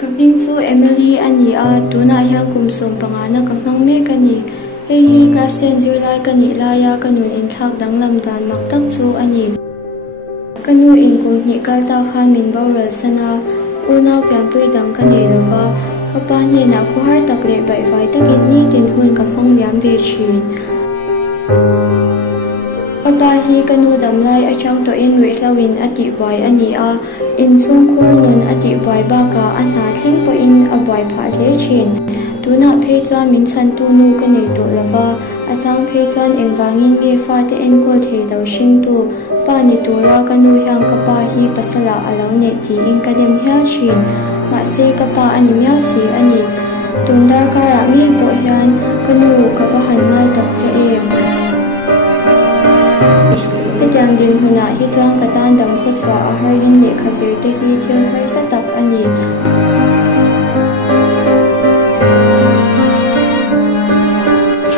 Kamingsu Emily ani a tuna yang kumsom pangana kamang me kani hi class 10 July kani laya kanun in thak danglam dan maktak chu ani kanu in kumni kalta khan min bawrel sana unaw pianpui dang kani lova papa ni na ko har tak le bai vai takin ni tin hun kamang liam ve chin papa hi kanu damlai achang to in ri hlawin ati bai ani a in sung khur nun ati bai ba ka ana thleng po in a bai pha le chin tuna phei cha min chan tu nu ka nei to lava achang phei chan engwangin nge fa te en ko the do shin tu pa ni tu ra kanu yang ka pa hi pasala alo ne ti in ka dem hya chin ma se ka pa ani mya si ani tunda ka ra nge po hian kanu ka va han mai tok che em Hidang din huna hitang katandam kutswa aharin le khazir te hi thil khai satak ani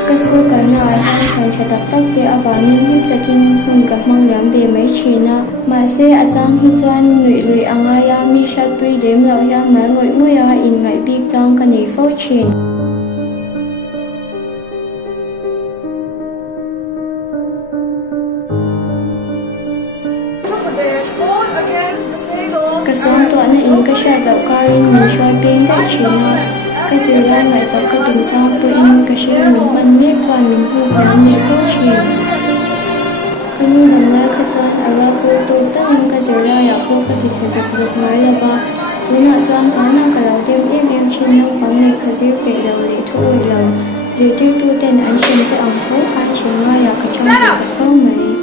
kasku karna han san chatak tak te awanin him takin hun ka mang lam be mai china ma se achang hi chan nui lui anga ya mi shat pui dem lo ya ma ngoi ngoya in ngai bik chang ka nei fo chin Kasong to na in ka siya daw karin min shopping da china kasira ngai sa ka bin chang po in ka siya mun man ne twa min hu yan ne to chin kanu na ka chan ala ko to ta in ka zira ya ko ka ti sa sa mai la ba ina chan ana ka la dem em chin nang bang ne ka zir pe lo le tho lo zir tu ten an chin ta ang ko a chin ma ya ka chang ta ko mai